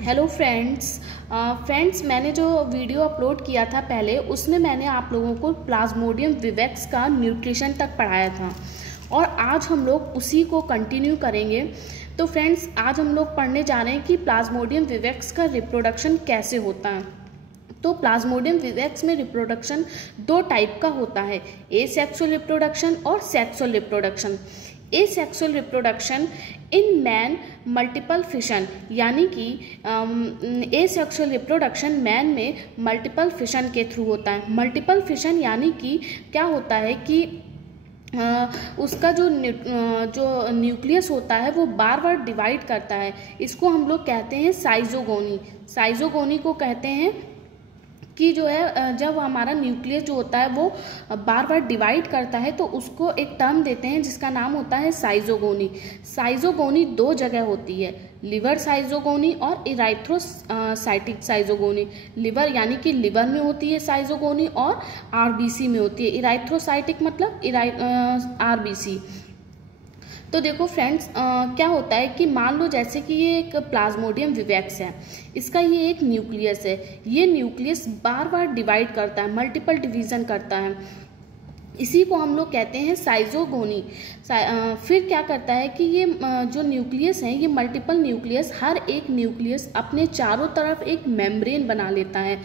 Hello friends, मैंने जो video upload किया था पहले, उसमें मैंने आप लोगों को प्लाज्मोडियम विवेक्स का न्यूट्रिशन तक पढ़ाया था और आज हम लोग उसी को कंटिन्यू करेंगे। तो फ्रेंड्स, आज हम लोग पढ़ने जा रहे हैं कि प्लाज्मोडियम विवेक्स का रिप्रोडक्शन कैसे होता है। तो प्लाज्मोडियम विवेक्स में रिप्रोडक्शन दो टाइप का होता है, एसेक्सुअल रिप्रोडक्शन और sexual reproduction. Asexual reproduction in man multiple fission, यानी कि एसेक्सुअल रिप्रोडक्शन मैन में मल्टीपल फिशन के थ्रू होता है। मल्टीपल फिशन यानी कि क्या होता है कि उसका जो न्यूक्लियस होता है वो बार बार डिवाइड करता है। इसको हम लोग कहते हैं साइजोगोनी। साइजोगोनी को कहते हैं कि जो है जब हमारा न्यूक्लियस जो होता है वो बार बार डिवाइड करता है तो उसको एक टर्म देते हैं जिसका नाम होता है साइजोगोनी। साइजोगोनी दो जगह होती है, लिवर साइजोगोनी और इराइथ्रोसाइटिक साइजोगोनी। लिवर यानी कि लिवर में होती है साइजोगोनी और आरबीसी में होती है। इराइथ्रोसाइटिक मतलब आरबीसी। तो देखो फ्रेंड्स, क्या होता है कि मान लो जैसे कि ये एक प्लाज्मोडियम विवेक्स है, इसका ये एक न्यूक्लियस है। ये न्यूक्लियस बार बार डिवाइड करता है, मल्टीपल डिवीज़न करता है, इसी को हम लोग कहते हैं साइजोगोनी। फिर क्या करता है कि ये जो न्यूक्लियस है, ये मल्टीपल न्यूक्लियस, हर एक न्यूक्लियस अपने चारों तरफ एक मेम्ब्रेन बना लेता है।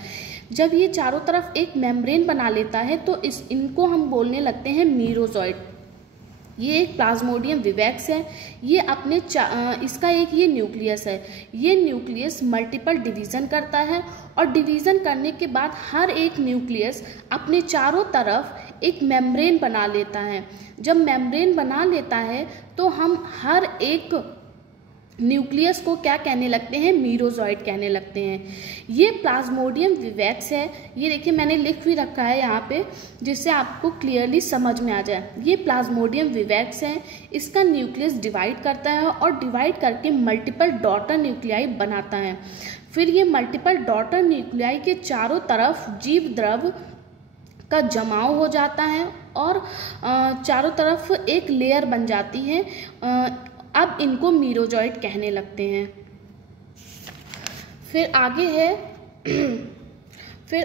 जब ये चारों तरफ एक मेम्ब्रेन बना लेता है तो इनको हम बोलने लगते हैं मीरोजॉइड। ये एक प्लाज्मोडियम विवेक्स है। ये अपने इसका एक ये न्यूक्लियस है। ये न्यूक्लियस मल्टीपल डिवीज़न करता है और डिवीज़न करने के बाद हर एक न्यूक्लियस अपने चारों तरफ एक मेम्ब्रेन बना लेता है। जब मेम्ब्रेन बना लेता है तो हम हर एक न्यूक्लियस को क्या कहने लगते हैं, मीरोजॉइड कहने लगते हैं। ये प्लाज्मोडियम विवेक्स है। ये देखिए मैंने लिख भी रखा है यहाँ पे जिससे आपको क्लियरली समझ में आ जाए। ये प्लाज्मोडियम विवेक्स है। इसका न्यूक्लियस डिवाइड करता है और डिवाइड करके मल्टीपल डॉटर न्यूक्लियाई बनाता है। फिर ये मल्टीपल डॉटर न्यूक्लियाई के चारों तरफ जीव द्रव का जमाव हो जाता है और चारों तरफ एक लेयर बन जाती है। अब इनको मीरोजॉइड कहने लगते हैं। फिर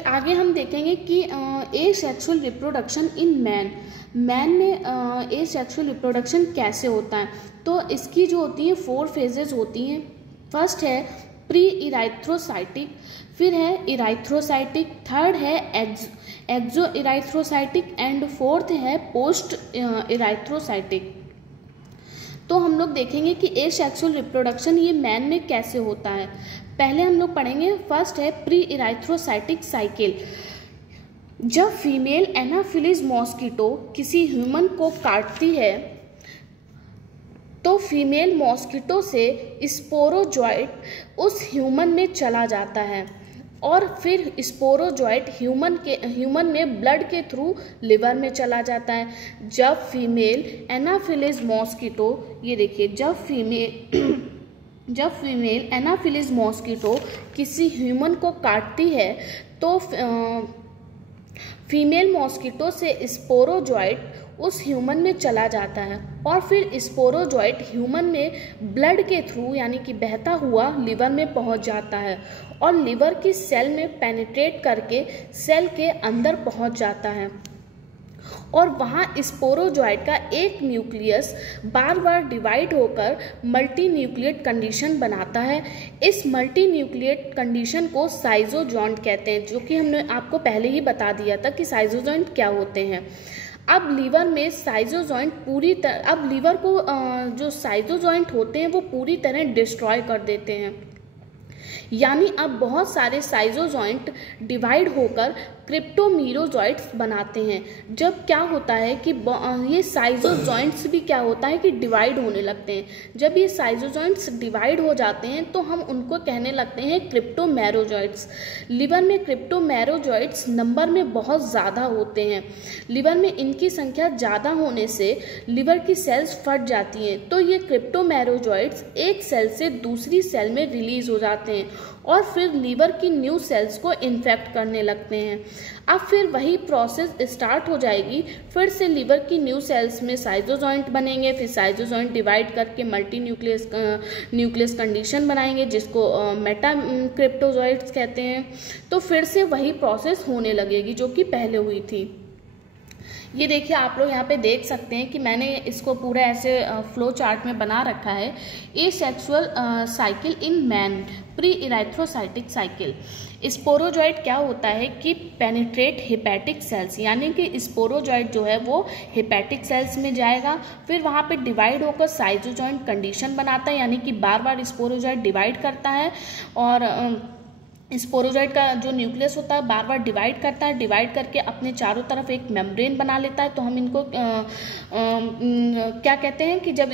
आगे हम देखेंगे कि एसेक्सुअल रिप्रोडक्शन इन मैन में एसेक्सुअल रिप्रोडक्शन कैसे होता है। तो इसकी जो होती है 4 फेजेस होती हैं। फर्स्ट है प्री इराइथ्रोसाइटिक, फिर है इराइथ्रोसाइटिक, थर्ड है एक्सो इराइथ्रोसाइटिक एंड फोर्थ है पोस्ट इराइथ्रोसाइटिक। तो हम लोग देखेंगे कि एसेक्सुअल रिप्रोडक्शन ये मैन में कैसे होता है। पहले हम लोग पढ़ेंगे, फर्स्ट है प्री इराइथ्रोसाइटिक साइकिल। जब फीमेल एनाफिलीज मॉस्किटो किसी ह्यूमन को काटती है तो फीमेल मॉस्किटो से स्पोरोजॉइट उस ह्यूमन में चला जाता है और फिर स्पोरोजॉइट ह्यूमन में ब्लड के थ्रू लिवर में चला जाता है। जब फीमेल एनाफिलीज मॉस्किटो, ये देखिए, जब फीमेल एनाफिलीज मॉस्किटो किसी ह्यूमन को काटती है तो फीमेल मॉस्किटो से स्पोरोजॉइट उस ह्यूमन में चला जाता है और फिर स्पोरोजॉइट ह्यूमन में ब्लड के थ्रू यानी कि बहता हुआ लिवर में पहुंच जाता है और लिवर की सेल में पेनिट्रेट करके सेल के अंदर पहुंच जाता है और वहाँ स्पोरोजॉइट का एक न्यूक्लियस बार बार डिवाइड होकर मल्टी न्यूक्लिएट कंडीशन बनाता है। इस मल्टी न्यूक्लिएट कंडीशन को साइजोजॉइंट कहते हैं, जो कि हमने आपको पहले ही बता दिया था कि साइजोजॉइंट क्या होते हैं। अब लीवर में साइजोजॉइंट अब लीवर को जो साइजोजॉइंट होते हैं वो पूरी तरह डिस्ट्रॉय कर देते हैं, यानी अब बहुत सारे साइजोजॉइंट डिवाइड होकर क्रिप्टोमीरोजॉइट्स बनाते हैं। जब क्या होता है कि ये साइजोजॉइंट्स भी क्या होता है कि डिवाइड होने लगते हैं। जब ये साइजोजॉइंट्स डिवाइड हो जाते हैं तो हम उनको कहने लगते हैं क्रिप्टोमेरोजॉइट्स। लिवर में क्रिप्टोमेरोजॉइट्स नंबर में बहुत ज़्यादा होते हैं। लिवर में इनकी संख्या ज़्यादा होने से लिवर की सेल्स फट जाती हैं, तो ये क्रिप्टोमेरोजॉइट्स एक सेल से दूसरी सेल में रिलीज हो जाते हैं और फिर लीवर की न्यू सेल्स को इन्फेक्ट करने लगते हैं। अब फिर वही प्रोसेस स्टार्ट हो जाएगी, फिर से लिवर की न्यू सेल्स में साइजोजॉइंट बनेंगे, फिर साइजोजॉइंट डिवाइड करके मल्टी न्यूक्लियस कंडीशन बनाएंगे जिसको मेटा क्रिप्टोजॉइट्स कहते हैं। तो फिर से वही प्रोसेस होने लगेगी जो कि पहले हुई थी। ये देखिए आप लोग यहाँ पे देख सकते हैं कि मैंने इसको पूरा ऐसे फ्लो चार्ट में बना रखा है। Asexual cycle in man, pre erythrocytic cycle. Sporozoite क्या होता है कि पेनिट्रेट हेपेटिक सेल्स, यानी कि स्पोरोजॉइट जो है वो हेपेटिक सेल्स में जाएगा, फिर वहाँ पे डिवाइड होकर साइजोजॉइंट कंडीशन बनाता है, यानी कि बार बार स्पोरोजॉइट डिवाइड करता है और स्पोरोजॉइट का जो न्यूक्लियस होता है बार बार डिवाइड करता है, डिवाइड करके अपने चारों तरफ एक मेम्ब्रेन बना लेता है। तो हम इनको क्या कहते हैं कि जब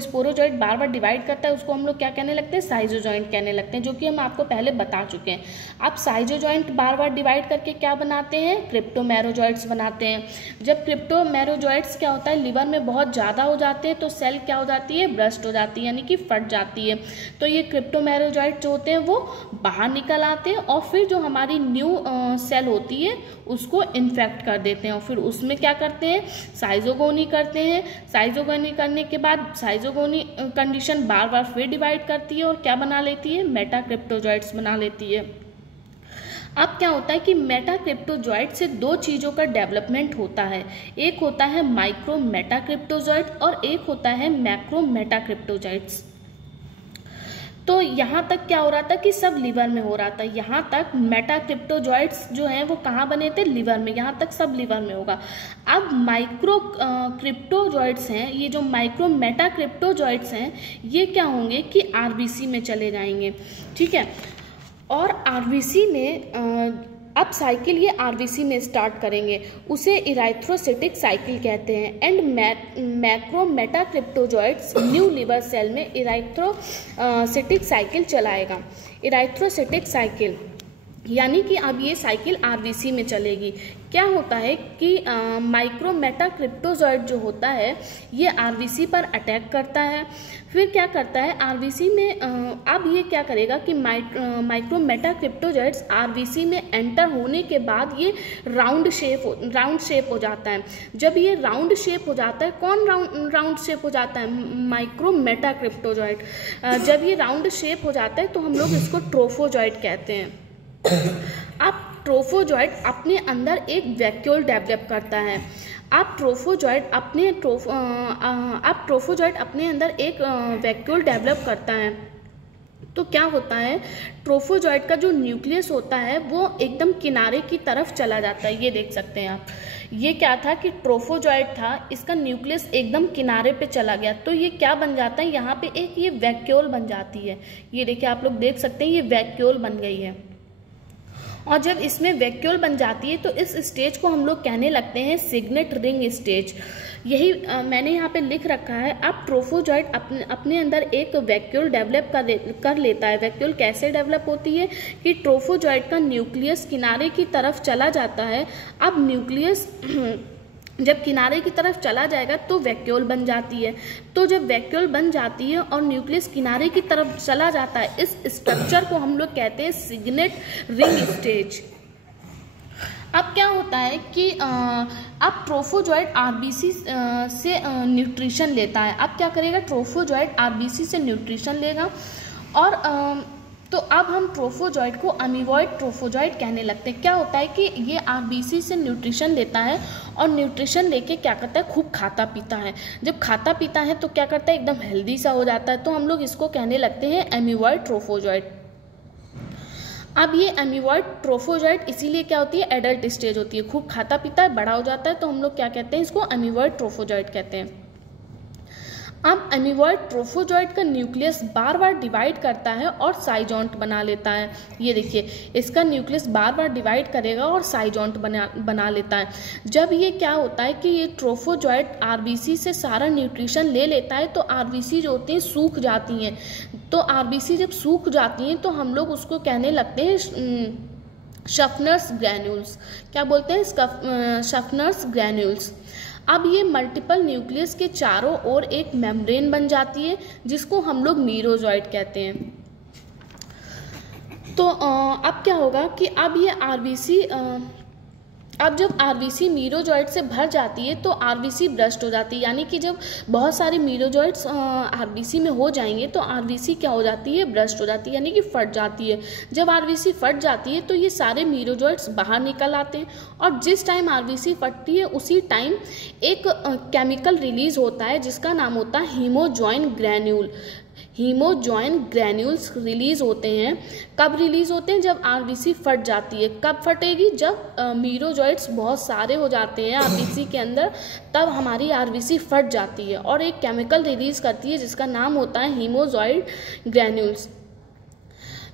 स्पोरोजॉइट बार बार डिवाइड करता है उसको हम लोग क्या कहने लगते हैं, साइजोजॉइंट कहने लगते हैं, जो कि हम आपको पहले बता चुके हैं। अब साइजोजॉइंट बार बार डिवाइड करके क्या बनाते हैं, क्रिप्टोमेरोजॉइट्स बनाते हैं। जब क्रिप्टोमेरोजॉइट्स क्या होता है, लिवर में बहुत ज़्यादा हो जाते हैं तो सेल क्या हो जाती है, ब्रस्ट हो जाती है, यानी कि फट जाती है। तो ये क्रिप्टोमेरोजॉइट जो होते हैं वो बाहर निकल आते हैं और फिर जो हमारी न्यू सेल होती है उसको इन्फेक्ट कर देते हैं और फिर उसमें क्या करते हैं, साइजोगोनी करते हैं। साइजोगोनी करने के बाद साइजोगोनी कंडीशन बार बार फिर डिवाइड करती है और क्या बना लेती है, मेटाक्रिप्टोजॉइट्स बना लेती है। अब क्या होता है कि मेटाक्रिप्टोजॉइट से दो चीज़ों का डेवलपमेंट होता है, एक होता है माइक्रो मेटाक्रिप्टोजॉइट और एक होता है मैक्रो मेटाक्रिप्टोजॉइट्स। तो यहाँ तक क्या हो रहा था कि सब लिवर में हो रहा था, यहाँ तक मेटाक्रिप्टोजॉइट्स जो हैं वो कहाँ बने थे, लिवर में, यहाँ तक सब लिवर में होगा। अब माइक्रो क्रिप्टोजॉइट्स हैं, ये जो माइक्रो मेटाक्रिप्टोजॉइट्स हैं ये क्या होंगे कि आरबीसी में चले जाएंगे, ठीक है। और आरबीसी में अब साइकिल ये आरबीसी में स्टार्ट करेंगे, उसे इराथ्रोसिटिक साइकिल कहते हैं। And macro metacryptozoites new liver cell में इराथ्रोसिटिक साइकिल चलाएगा। इराथ्रोसिटिक साइकिल यानी कि अब ये साइकिल आरबीसी में चलेगी। क्या होता है कि माइक्रो मेटाक्रिप्टोजॉइट जो होता है ये आरबीसी पर अटैक करता है, फिर क्या करता है आरबीसी में अब ये क्या करेगा कि माइक्रो मेटाक्रिप्टोजॉइट्स आरबीसी में एंटर होने के बाद ये राउंड शेप हो जाता है। जब ये राउंड शेप हो जाता है, कौन राउंड शेप हो जाता है, माइक्रो मेटाक्रिप्टोजॉइट। जब ये राउंड शेप हो जाता है तो हम लोग इसको ट्रोफोजॉइट कहते हैं। अब ट्रोफोजॉइट अपने अंदर एक वैक्यूल डेवलप करता है। अब ट्रोफोजॉइट अपने अंदर एक वैक्यूल डेवलप करता है। तो क्या होता है, ट्रोफोजॉइट का जो न्यूक्लियस होता है वो एकदम किनारे की तरफ चला जाता है। ये देख सकते हैं आप, ये क्या था कि ट्रोफोजॉइट था, इसका न्यूक्लियस एकदम किनारे पे चला गया तो ये क्या बन जाता है, यहाँ पे एक ये वैक्यूल बन जाती है। ये देखिए आप लोग देख सकते हैं ये वैक्यूल बन गई है। और जब इसमें वैक्यूल बन जाती है तो इस स्टेज को हम लोग कहने लगते हैं सिग्नेट रिंग स्टेज। यही मैंने यहाँ पे लिख रखा है। अब ट्रोफोजॉइट अपने अंदर एक वैक्यूल डेवलप कर लेता है। वैक्यूल कैसे डेवलप होती है कि ट्रोफोजॉइट का न्यूक्लियस किनारे की तरफ चला जाता है। अब न्यूक्लियस जब किनारे की तरफ चला जाएगा तो वैक्यूल बन जाती है। तो जब वैक्यूल बन जाती है और न्यूक्लियस किनारे की तरफ चला जाता है, इस स्ट्रक्चर को हम लोग कहते हैं सिग्नेट रिंग स्टेज। अब क्या होता है कि अब ट्रोफोजॉइट आरबीसी से न्यूट्रिशन लेता है। अब क्या करेगा, ट्रोफोजॉइट आरबीसी से न्यूट्रिशन लेगा और तो अब हम ट्रोफोजॉइट को अमीबॉइड ट्रोफोजॉइट कहने लगते हैं। क्या होता है कि ये आरबीसी से न्यूट्रिशन लेता है और न्यूट्रिशन लेके क्या करता है, खूब खाता पीता है। जब खाता पीता है तो क्या करता है, एकदम हेल्दी सा हो जाता है। तो हम लोग इसको कहने लगते हैं अमीबॉइड ट्रोफोजॉइट। अब ये अमीबॉइड ट्रोफोजॉइट इसीलिए क्या होती है, एडल्ट स्टेज होती है, खूब खाता पीता है, बड़ा हो जाता है, तो हम लोग क्या कहते हैं, इसको अमीबॉइड ट्रोफोजॉइट कहते हैं। अब अमीबॉइड ट्रोफोजॉइट का न्यूक्लियस बार बार डिवाइड करता है और साइजॉन्ट बना लेता है। ये देखिए, इसका न्यूक्लियस बार बार डिवाइड करेगा और साइजॉन्ट बना लेता है। जब ये क्या होता है कि ये ट्रोफोजॉइट आरबीसी से सारा न्यूट्रिशन ले लेता है तो आरबीसी जो होती हैं सूख जाती हैं। तो आरबीसी जब सूख जाती हैं तो हम लोग उसको कहने लगते हैं शफनर्स ग्रैन्यूल्स। क्या बोलते हैं, शफनर्स ग्रैन्यूल्स। अब ये मल्टीपल न्यूक्लियस के चारों ओर एक मेम्ब्रेन बन जाती है जिसको हम लोग मीरोजॉइट कहते हैं। तो अब क्या होगा कि अब ये आरबीसी अब जब आरबीसी मीरोजॉइट से भर जाती है तो आरबीसी ब्रस्ट हो जाती है, यानी कि जब बहुत सारे मीरोजॉइट्स आरबीसी में हो जाएंगे तो आरबीसी क्या हो जाती है, ब्रस्ट हो जाती है, यानी कि फट जाती है। जब आरबीसी फट जाती है तो ये सारे मीरोजॉइट्स बाहर निकल आते हैं, और जिस टाइम आरबीसी फटती है उसी टाइम एक केमिकल रिलीज होता है जिसका नाम होता है हीमोजॉइन ग्रैन्यूल। हीमोजॉइन ग्रैन्यूल्स रिलीज होते हैं। कब रिलीज होते हैं, जब आरबीसी फट जाती है। कब फटेगी, जब मीरोजॉइट्स बहुत सारे हो जाते हैं आरबीसी के अंदर, तब हमारी आरबीसी फट जाती है और एक केमिकल रिलीज करती है जिसका नाम होता है हीमोजॉइन ग्रैन्यूल्स।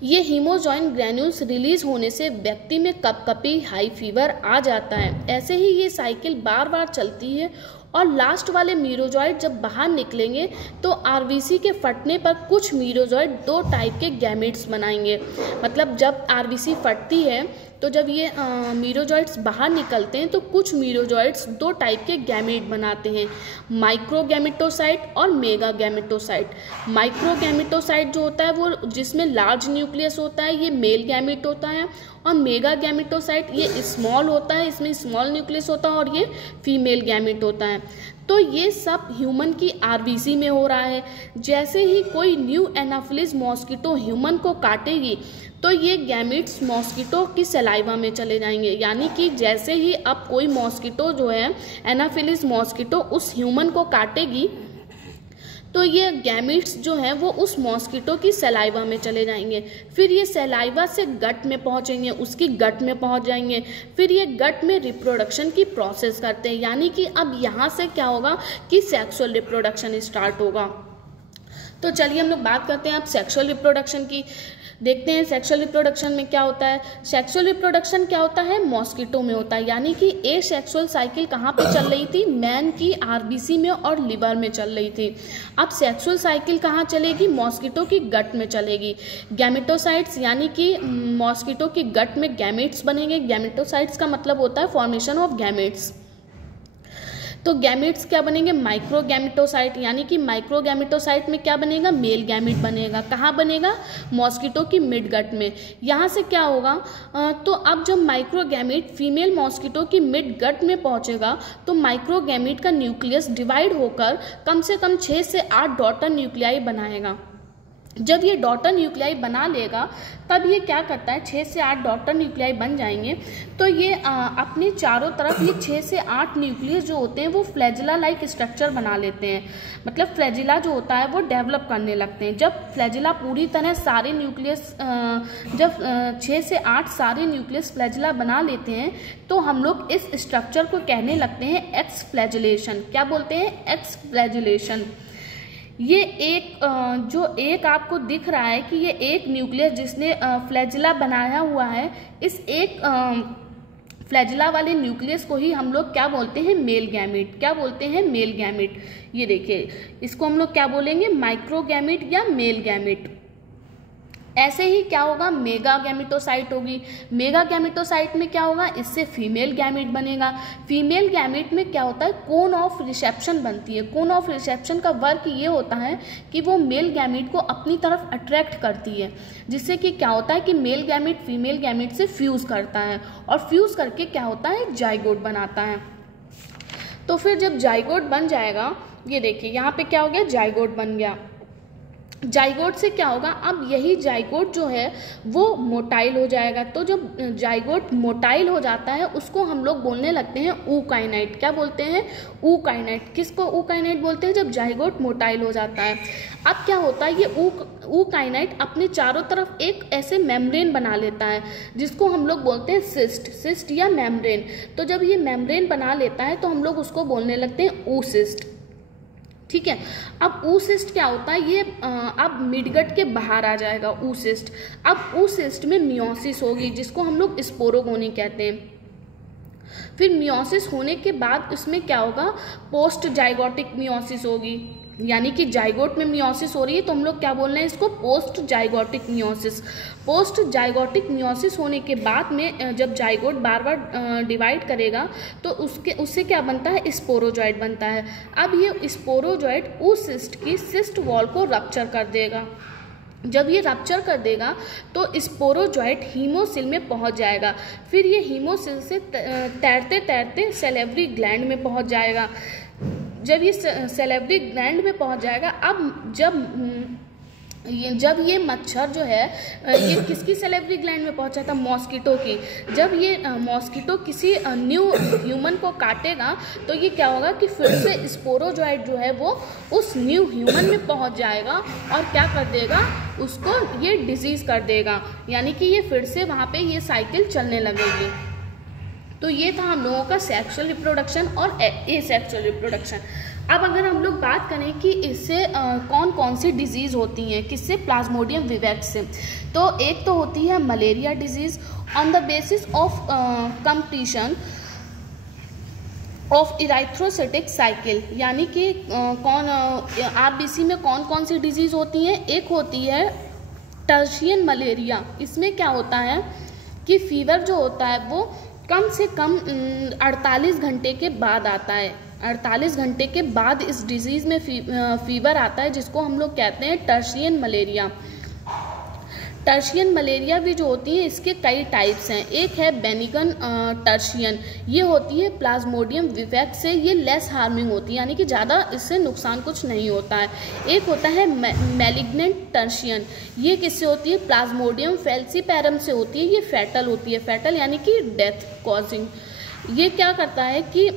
ये हीमोजॉइन ग्रैन्यूल्स रिलीज होने से व्यक्ति में कपकपी, हाई फीवर आ जाता है। ऐसे ही ये साइकिल बार बार चलती है और लास्ट वाले मीरोजॉइड जब बाहर निकलेंगे तो आरबीसी के फटने पर कुछ मीरोजॉइड दो टाइप के गैमेट्स बनाएंगे। मतलब जब आरबीसी फटती है तो जब ये मीरोजॉइड्स बाहर निकलते हैं तो कुछ मीरोजॉइड्स दो टाइप के गैमेट बनाते हैं, माइक्रोगैमेटोसाइट और मेगा गैमेटोसाइट। माइक्रोगैमेटोसाइट जो होता है वो जिसमें लार्ज न्यूक्लियस होता है, ये मेल गैमेट होता है, और मेगा गैमेटोसाइट ये स्मॉल होता है, इसमें स्मॉल न्यूक्लियस होता है और ये फीमेल गैमेट होता है। तो ये सब ह्यूमन की आरबीसी में हो रहा है। जैसे ही कोई न्यू एनाफिलिस मॉस्किटो ह्यूमन को काटेगी तो ये गैमेट्स मॉस्किटो की सलाइवा में चले जाएंगे, यानी कि जैसे ही अब कोई मॉस्किटो जो है एनाफिलिस मॉस्किटो उस ह्यूमन को काटेगी तो ये गैमेट्स जो हैं वो उस मॉस्किटो की सलाइवा में चले जाएंगे। फिर ये सलाइवा से गट में पहुंचेंगे, उसकी गट में पहुंच जाएंगे, फिर ये गट में रिप्रोडक्शन की प्रोसेस करते हैं, यानी कि अब यहाँ से क्या होगा कि सेक्सुअल रिप्रोडक्शन स्टार्ट होगा। तो चलिए हम लोग बात करते हैं अब सेक्सुअल रिप्रोडक्शन की। देखते हैं सेक्सुअल रिप्रोडक्शन में क्या होता है। सेक्सुअल रिप्रोडक्शन क्या होता है, मॉस्किटो में होता है, यानी कि ए सेक्सुअल साइकिल कहाँ पे चल रही थी, मैन की आरबीसी में और लिवर में चल रही थी। अब सेक्सुअल साइकिल कहाँ चलेगी, मॉस्किटो की गट में चलेगी। गैमेटोसाइट्स यानी कि मॉस्किटो की गट में गैमेट्स बनेंगे। गैमेटोसाइट्स का मतलब होता है फॉर्मेशन ऑफ गैमेट्स। तो गैमेट्स क्या बनेंगे, माइक्रोगैमेटोसाइट, यानी कि माइक्रोगैमेटोसाइट में क्या बनेगा, मेल गैमेट बनेगा। कहाँ बनेगा, मॉस्किटो की मिड गट में। यहाँ से क्या होगा, तो अब जब माइक्रोगैमेट फीमेल मॉस्किटो की मिड गट में पहुँचेगा तो माइक्रोगैमेट का न्यूक्लियस डिवाइड होकर कम से कम 6 से 8 डॉटर न्यूक्लियाई बनाएगा। जब ये डॉटर न्यूक्लियाई बना लेगा तब ये क्या करता है, 6 से 8 डॉटर न्यूक्लियाई बन जाएंगे तो ये अपने चारों तरफ ये 6 से 8 न्यूक्लियस जो होते हैं वो फ्लैजिला लाइक स्ट्रक्चर बना लेते हैं। मतलब फ्लैजिला जो होता है वो डेवलप करने लगते हैं। जब फ्लैजिला पूरी तरह सारे न्यूक्लियस जब 6 से 8 सारे न्यूक्लियस फ्लैजिला बना लेते हैं तो हम लोग इस स्ट्रक्चर को कहने लगते हैं एक्स फ्लैजिलेशन। क्या बोलते हैं, एक्स फ्लैजिलेशन। ये एक जो एक आपको दिख रहा है कि ये एक न्यूक्लियस जिसने फ्लैजिला बनाया हुआ है, इस एक फ्लैजिला वाले न्यूक्लियस को ही हम लोग क्या बोलते हैं, मेल गैमेट। क्या बोलते हैं, मेल गैमेट। ये देखिए इसको हम लोग क्या बोलेंगे, माइक्रोगैमेट या मेल गैमेट। ऐसे ही क्या होगा, मेगा गैमेटोसाइट होगी। मेगा गैमेटोसाइट में क्या होगा, इससे फीमेल गैमेट बनेगा। फीमेल गैमेट में क्या होता है, कोन ऑफ रिसेप्शन बनती है। कोन ऑफ रिसेप्शन का वर्क ये होता है कि वो मेल गैमेट को अपनी तरफ अट्रैक्ट करती है, जिससे कि क्या होता है कि मेल गैमेट फीमेल गैमेट से फ्यूज करता है और फ्यूज करके क्या होता है, जाइगोट बनाता है। तो फिर जब जाइगोट बन जाएगा, ये देखिए यहाँ पे क्या हो गया, जाइगोट बन गया। जाइगोट से क्या होगा, अब यही जाइगोट जो है वो मोटाइल हो जाएगा। तो जब जाइगोट मोटाइल हो जाता है उसको हम लोग बोलने लगते हैं ऊकाइनाइट। क्या बोलते हैं, ऊकाइनाइट। किसको ऊकाइनाइट बोलते हैं, जब जाइगोट मोटाइल हो जाता है। अब क्या होता है, ये ऊकाइनाइट अपने चारों तरफ एक ऐसे मेम्ब्रेन बना लेता है जिसको हम लोग बोलते हैं सिस्ट या मेम्ब्रेन। तो जब ये मेम्ब्रेन बना लेता है तो हम लोग उसको बोलने लगते हैं oocyst। ठीक है, अब oocyst क्या होता है, ये अब मिडगट के बाहर आ जाएगा oocyst। अब oocyst में मियोसिस होगी जिसको हम लोग स्पोरोगोनी कहते हैं। फिर मियोसिस होने के बाद उसमें क्या होगा, पोस्ट जाइगोटिक मियोसिस होगी, यानी कि जाइगोट में मियोसिस हो रही है तो हम लोग क्या बोल रहे हैं इसको, post zygotic meiosis. Post zygotic meiosis होने के बाद में जब जाइगोट बार बार डिवाइड करेगा तो उससे क्या बनता है, स्पोरोजॉइट बनता है। अब ये स्पोरोजॉइट oocyst की सिस्ट वॉल को रप्चर कर देगा। जब ये रप्चर कर देगा तो स्पोरोजॉइट हीमोसिल में पहुंच जाएगा। फिर ये हीमोसिल से तैरते तैरते सैलिवरी ग्लैंड में पहुंच जाएगा। जब ये सैलिवरी ग्लैंड में पहुंच जाएगा, अब जब ये मच्छर जो है ये किसकी सैलिवरी ग्लैंड में पहुंचा था? मॉस्किटो की। जब ये मॉस्किटो किसी न्यू ह्यूमन को काटेगा तो ये क्या होगा कि फिर से स्पोरोजॉइट जो है वो उस न्यू ह्यूमन में पहुंच जाएगा और क्या कर देगा, उसको ये डिजीज़ कर देगा, यानी कि ये फिर से वहाँ पे ये साइकिल चलने लगेगी। तो ये था हम लोगों का सेक्सुअल रिप्रोडक्शन और एसेक्सुअल रिप्रोडक्शन। अब अगर हम लोग बात करें कि इससे कौन कौन सी डिजीज़ होती हैं, किससे? प्लाज्मोडियम विवैक्स से। तो एक तो होती है malaria disease. On the basis of completion of erythrocytic cycle, यानी कि आरबीसी में कौन कौन सी डिजीज़ होती हैं? एक होती है टर्शियन मलेरिया। इसमें क्या होता है कि फीवर जो होता है वो कम से कम 48 घंटे के बाद आता है। 48 घंटे के बाद इस डिजीज़ में फीवर आता है, जिसको हम लोग कहते हैं टर्शियन मलेरिया। टर्शियन मलेरिया भी जो होती है इसके कई टाइप्स हैं। एक है बेनिगन टर्शियन, ये होती है प्लाज्मोडियम विवैक्स से, ये लेस हार्मिंग होती है, यानी कि ज़्यादा इससे नुकसान कुछ नहीं होता है। एक होता है मैलिग्नेंट टर्शियन, ये किससे होती है? प्लाज्मोडियम फैल्सीपैरम से होती है। ये फैटल होती है, फैटल यानी कि डेथ कॉजिंग। ये क्या करता है कि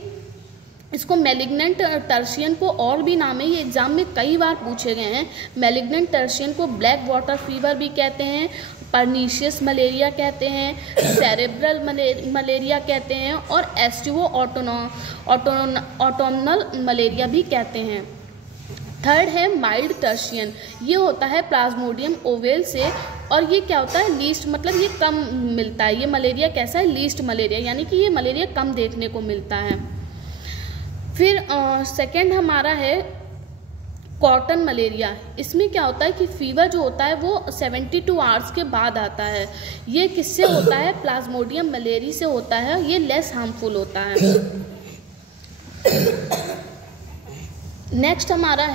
इसको मैलिग्नेंट टर्शियन को और भी नाम है, ये एग्जाम में कई बार पूछे गए हैं। मैलिग्नेंट टर्शियन को ब्लैक वाटर फीवर भी कहते हैं, परनीशियस मलेरिया कहते हैं, सेरेब्रल मलेरिया कहते हैं और एस्टिवो ऑटोनल मलेरिया भी कहते हैं। थर्ड है माइल्ड टर्शियन, ये होता है प्लाज्मोडियम ओवेल से, और ये क्या होता है? लीस्ट, मतलब ये कम मिलता है। ये मलेरिया कैसा है? लीस्ट मलेरिया, यानी कि ये मलेरिया कम देखने को मिलता है। फिर सेकंड हमारा है कॉटन मलेरिया। इसमें क्या होता है कि फीवर जो होता है वो 72 आवर्स के बाद आता है। ये किससे होता है? प्लाज्मोडियम मलेरिया से होता है। ये लेस हार्मफुल होता है। नेक्स्ट हमारा